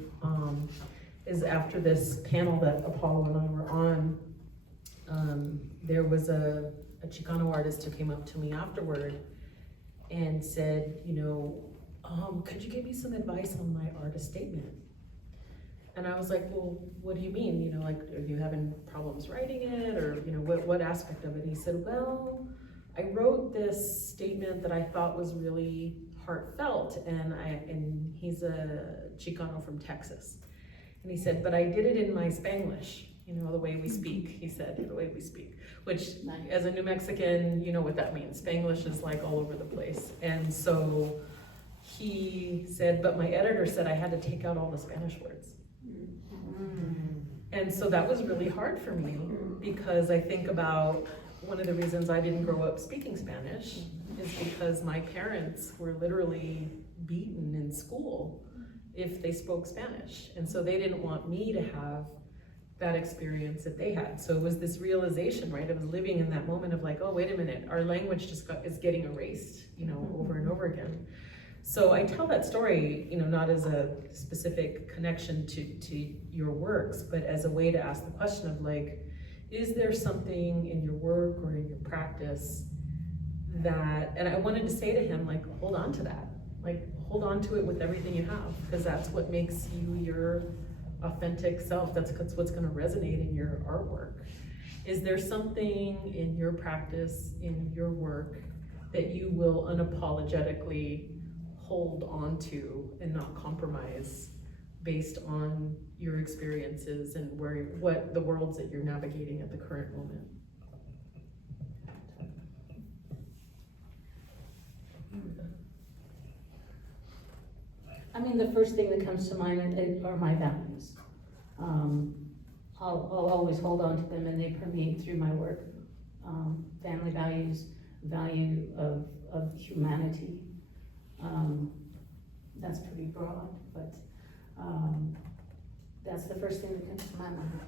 is after this panel that Apollo and I were on, there was a Chicano artist who came up to me afterward and said, you know, could you give me some advice on my artist statement? And I was like, well, what do you mean? You know, like, are you having problems writing it, or, you know, what aspect of it? And he said, well, I wrote this statement that I thought was really heartfelt, and he's a Chicano from Texas. And he said, but I did it in my Spanglish, you know, the way we speak, he said, the way we speak, which as a New Mexican, you know what that means. Spanglish is like all over the place. And so he said, but my editor said I had to take out all the Spanish words. And so that was really hard for me, because I think about one of the reasons I didn't grow up speaking Spanish is because my parents were literally beaten in school if they spoke Spanish. And so they didn't want me to have that experience that they had. So it was this realization, right? I was living in that moment of like, oh, wait a minute, our language is getting erased, you know, over and over again. So I tell that story, you know, not as a specific connection to your works, but as a way to ask the question of like, is there something in your work or in your practice that, and I wanted to say to him, like, hold on to that. Like, hold on to it with everything you have, because that's what makes you your authentic self. That's what's gonna resonate in your artwork. Is there something in your practice, in your work, that you will unapologetically hold on to and not compromise based on your experiences and what the worlds that you're navigating at the current moment? I mean, the first thing that comes to mind are my values. I'll always hold on to them, and they permeate through my work. Family values, value of humanity. That's pretty broad, but that's the first thing that comes to my mind.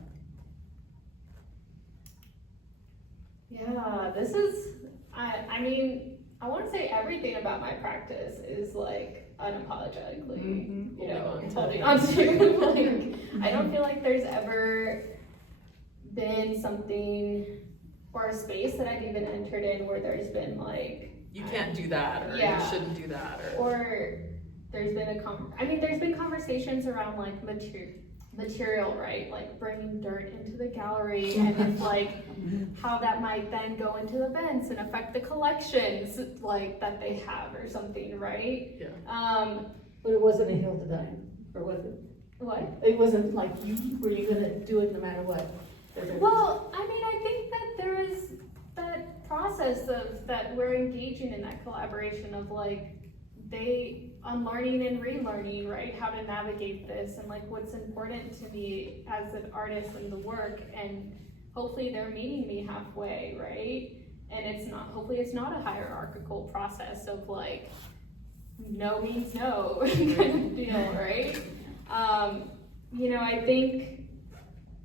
Yeah, this is, I mean, I want to say everything about my practice is like unapologetically, you know, holding on to. Like, I don't feel like there's ever been something or a space that I've even entered in where there's been like, you can't do that, or yeah, you shouldn't do that, or there's been there's been conversations around like material, right? Like bringing dirt into the gallery, and if like how that might then go into events and affect the collections like that they have or something, right? Yeah. But it wasn't a hill to die on, or was it? What? It wasn't like were you gonna do it no matter what? Well, I mean, I think that there is that process of that we're engaging in that collaboration of like they unlearning and relearning, right? How to navigate this and like what's important to me as an artist in the work, and hopefully they're meeting me halfway, right? And it's not, hopefully it's not a hierarchical process of like no means no kind of deal, right? You know, I think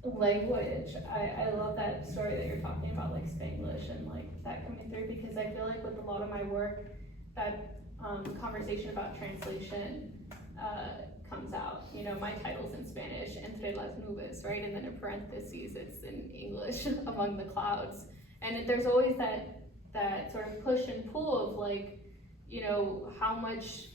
language, I love that story that you're talking about, like Spanglish and like that coming through, because I feel like with a lot of my work, that conversation about translation comes out. You know, my title's in Spanish, entre las nubes, right? And then in parentheses, it's in English, among the clouds. And there's always that sort of push and pull of like, you know, how much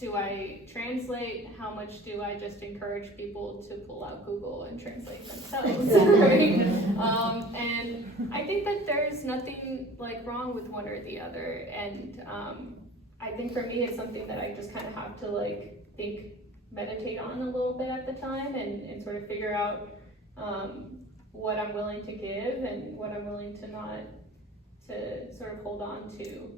do I translate? How much do I just encourage people to pull out Google and translate themselves, right? And I think that there's nothing like wrong with one or the other. And I think for me, it's something that I just kind of have to like meditate on a little bit at the time and sort of figure out what I'm willing to give and what I'm willing to not to sort of hold on to.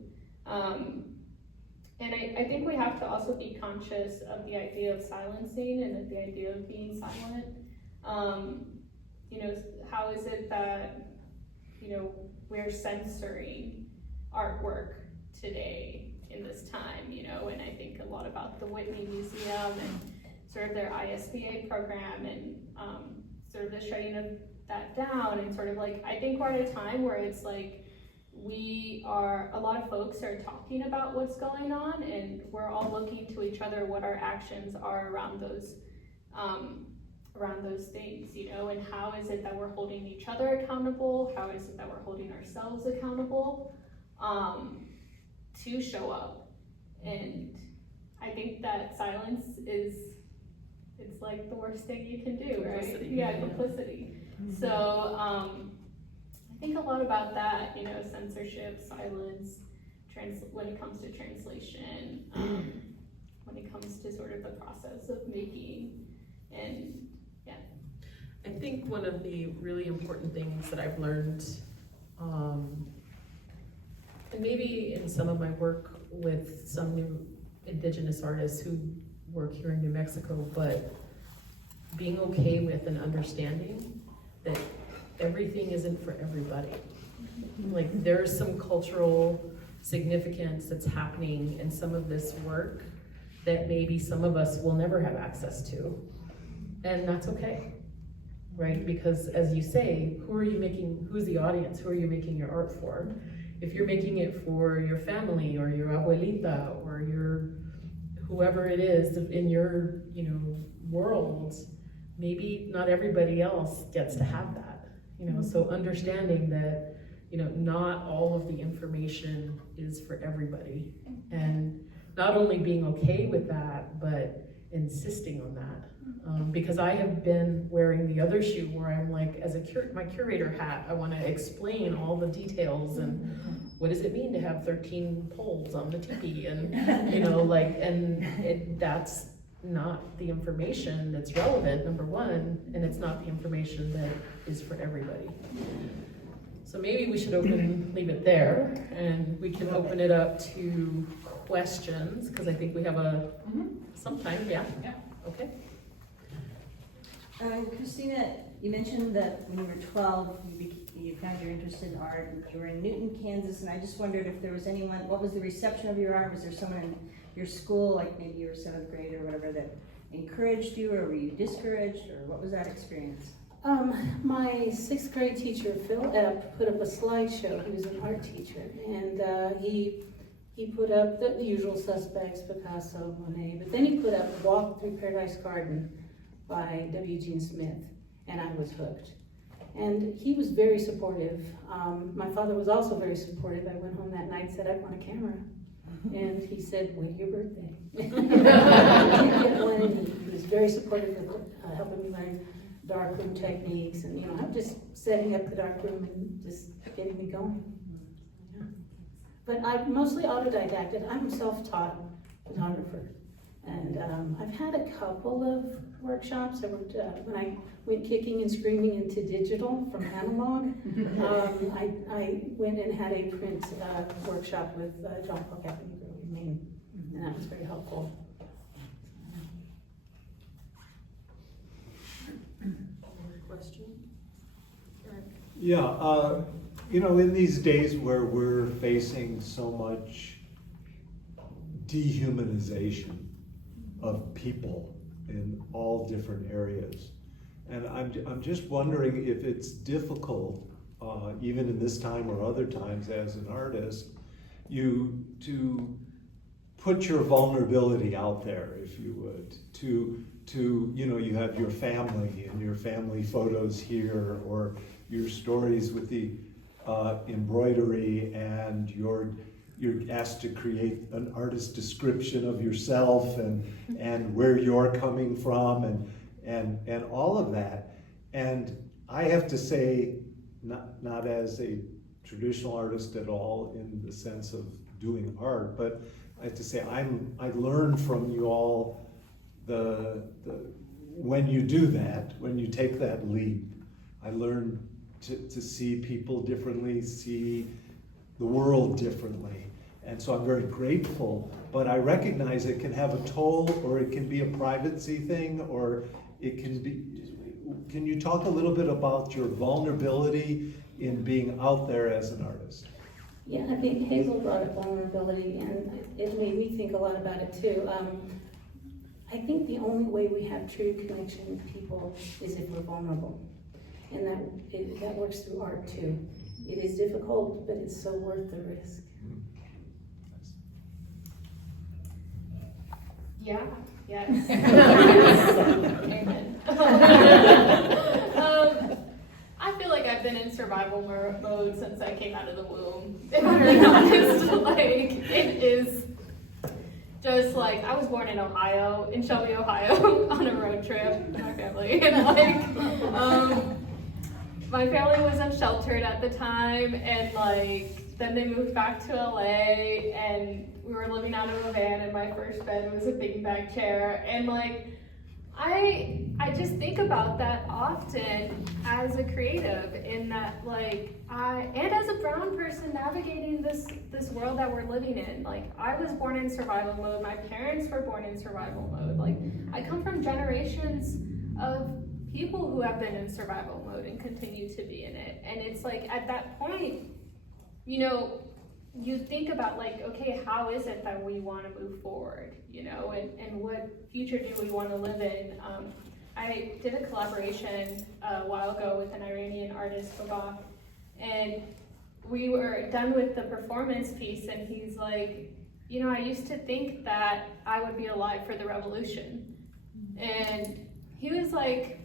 And I think we have to also be conscious of the idea of silencing and of the idea of being silent. You know, how is it that, you know, we're censoring artwork today in this time, you know? And I think a lot about the Whitney Museum and sort of their ISBA program and sort of the shutting of that down, and sort of like, I think we're at a time where it's like, a lot of folks are talking about what's going on, and we're all looking to each other what our actions are around those things, you know, and how is it that we're holding each other accountable? How is it that we're holding ourselves accountable to show up? And I think that silence it's like the worst thing you can do, right? Yeah, complicity. Mm-hmm. So I think a lot about that, you know, censorship, silence, when it comes to translation, when it comes to sort of the process of making, and yeah. I think one of the really important things that I've learned, and maybe in some of my work with some new indigenous artists who work here in New Mexico, but being okay with and understanding that everything isn't for everybody. Like there's some cultural significance that's happening in some of this work that maybe some of us will never have access to. And that's okay, right? Because as you say, who's the audience? Who are you making your art for? If you're making it for your family or your abuelita or your whoever it is in your, you know, world, maybe not everybody else gets to have that. You know, so understanding that, you know, not all of the information is for everybody, and not only being okay with that, but insisting on that. Because I have been wearing the other shoe where I'm like, as my curator hat, I want to explain all the details and what does it mean to have 13 poles on the teepee, and you know, like, and that's not the information that's relevant, number one, and it's not the information that is for everybody. So maybe we should leave it there, and we can open it up to questions, because I think we have some time, yeah? Okay. Christina, you mentioned that when you were 12, you found your interest in art, and you were in Newton, Kansas, and I just wondered if there was anyone, what was the reception of your art? Was there someone in your school, like maybe you were 7th grade or whatever, that encouraged you, or were you discouraged, or what was that experience? My 6th grade teacher, Phil, put up a slideshow. He was an art teacher, and he put up the usual suspects, Picasso, Monet, but then he put up Walk Through Paradise Garden by W. Gene Smith, and I was hooked. And he was very supportive. My father was also very supportive. I went home that night and said, I want a camera. And he said, wait your birthday. He was very supportive of helping me learn darkroom techniques, and, you know, I'm just setting up the darkroom and just getting me going. Yeah. But I'm mostly autodidacted. I'm a self-taught photographer. And I've had a couple of workshops. I worked, when I went kicking and screaming into digital from analog, I went and had a print workshop with John Paul Gaffney in Maine, and that was very helpful. Question? Yeah, you know, in these days where we're facing so much dehumanization of people in all different areas, and I'm just wondering if it's difficult, even in this time or other times as an artist, to put your vulnerability out there, if you would, to you know, you have your family and your family photos here, or your stories with the embroidery, and you're asked to create an artist description of yourself and where you're coming from and all of that. And I have to say, not as a traditional artist at all in the sense of doing art, but I have to say I learned from you all when you do that, when you take that leap, I learned to see people differently, see the world differently. And so I'm very grateful, but I recognize it can have a toll, or it can be a privacy thing, or it can be, can you talk a little bit about your vulnerability in being out there as an artist? Yeah, I think Hazel brought up vulnerability, and it made me think a lot about it too. I think the only way we have true connection with people is if we're vulnerable. And that works through art too. It is difficult, but it's so worth the risk. Yeah, yes. Amen. I feel like I've been in survival mode since I came out of the womb. If I'm really honest, like, it is just like, I was born in Ohio, in Shelby, Ohio, on a road trip with my family, and like, my family was unsheltered at the time, and like, then they moved back to LA, and we were living out of a van, and my first bed was a big bag chair, and like, I just think about that often as a creative, in that like, and as a brown person navigating this world that we're living in. Like, I was born in survival mode, my parents were born in survival mode. Like, I come from generations of people who have been in survival mode and continue to be in it. And it's like, at that point, you know, you think about like, okay, how is it that we want to move forward, you know, and what future do we want to live in? I did a collaboration a while ago with an Iranian artist, Babak, and we were done with the performance piece, and he's like, you know, I used to think that I would be alive for the revolution. And he was like,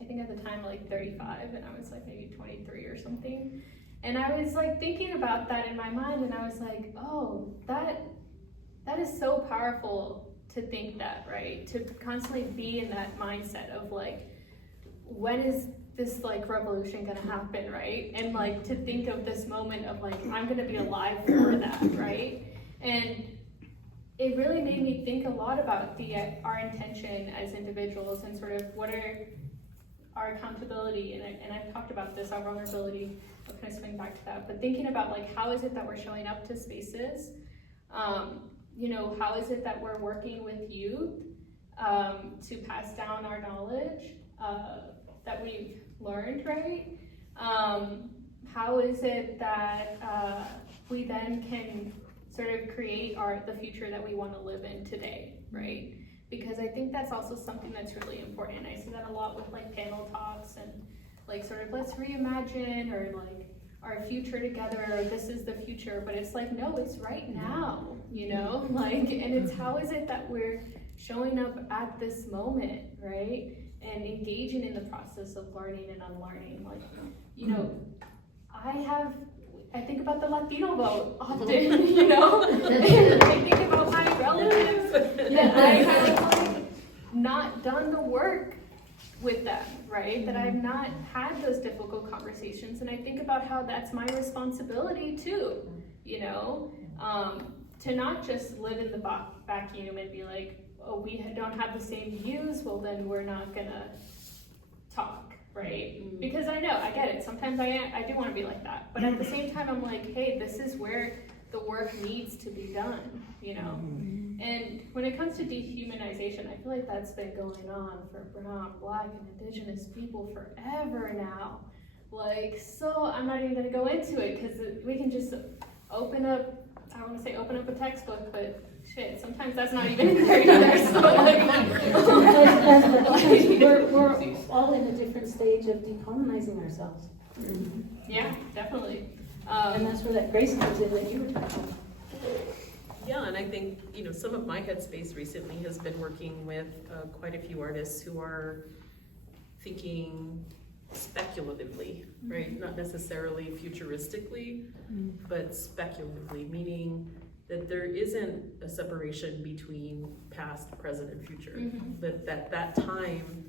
I think at the time like 35, and I was like maybe 23 or something. And I was like thinking about that in my mind, and I was like, oh, that is so powerful to think that, right? To constantly be in that mindset of like, when is this like revolution gonna happen, right? And like to think of this moment of like, I'm gonna be alive for that, right? And it really made me think a lot about our intention as individuals, and sort of what are our accountability, and I've talked about this, our vulnerability. I'll kind of swing back to that, but thinking about like, how is it that we're showing up to spaces? You know, how is it that we're working with youth to pass down our knowledge that we've learned, right? How is it that we then can sort of create the future that we want to live in today, right? Because I think that's also something that's really important. I see that a lot with like panel talks and like sort of let's reimagine, or like our future together, or this is the future, but it's like, no, it's right now, you know, like, and it's how is it that we're showing up at this moment, right? And engaging in the process of learning and unlearning. Like, you know, I think about the Latino vote often, you know, and I think about my relatives that I have like not done the work with them, right? That I've not had those difficult conversations, and I think about how that's my responsibility too, you know, to not just live in the vacuum and be like, oh, we don't have the same views, well then we're not gonna talk, right? Because I get it, sometimes I do wanna be like that, but at the same time, I'm like, hey, this is where the work needs to be done, you know? And when it comes to dehumanization, I feel like that's been going on for brown, black, and indigenous people forever now. Like, so I'm not even gonna go into it, because we can just open up, I don't wanna say open up a textbook, but shit, sometimes that's not even in there either, so We're all in a different stage of decolonizing ourselves. yeah, definitely. And that's where that grace comes in that you were talking about. Yeah, and I think, some of my headspace recently has been working with quite a few artists who are thinking speculatively, right? Not necessarily futuristically, but speculatively, meaning that there isn't a separation between past, present, and future. That time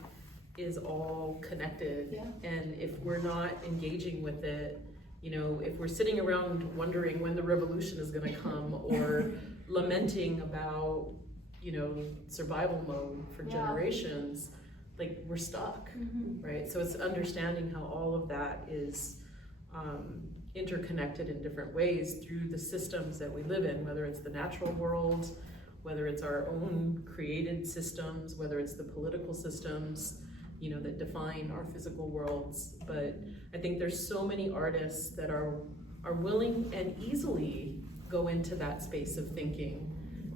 is all connected. Yeah. And if we're not engaging with it, if we're sitting around wondering when the revolution is gonna come, or lamenting about, survival mode for generations, like, we're stuck, right? So it's understanding how all of that is interconnected in different ways through the systems that we live in, whether it's the natural world, whether it's our own created systems, whether it's the political systems, that define our physical worlds. But I think there's so many artists that are willing and easily go into that space of thinking,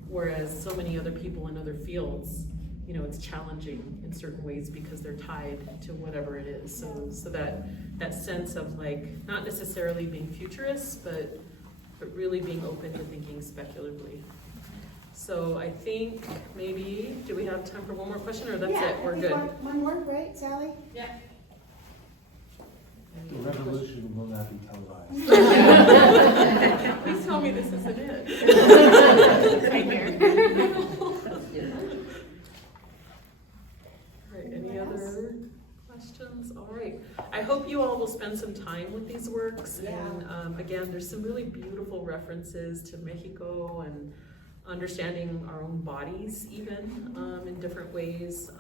whereas so many other people in other fields, it's challenging in certain ways because they're tied to whatever it is. So that sense of, like, not necessarily being futurists, but really being open to thinking speculatively. So I think maybe, do we have time for one more question, or that's it? We're good. One more, right, Sally? Yeah. The revolution will not be televised. Please tell me this isn't it. Right here. All right, any other questions? All right, I hope you all will spend some time with these works. Yeah. And again, there's some really beautiful references to Mexico and understanding our own bodies even in different ways.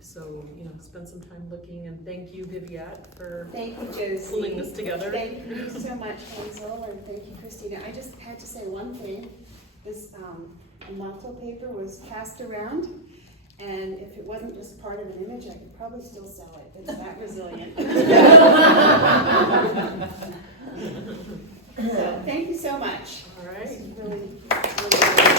So, spend some time looking, and thank you, Viviette, for Thank you, Josie. pulling this together. Thank you so much, Hazel, and thank you, Christina. I just had to say one thing. This motto paper was passed around, and if it wasn't just part of an image, I could probably still sell it. It's that resilient. So, thank you so much. All right. This is really, really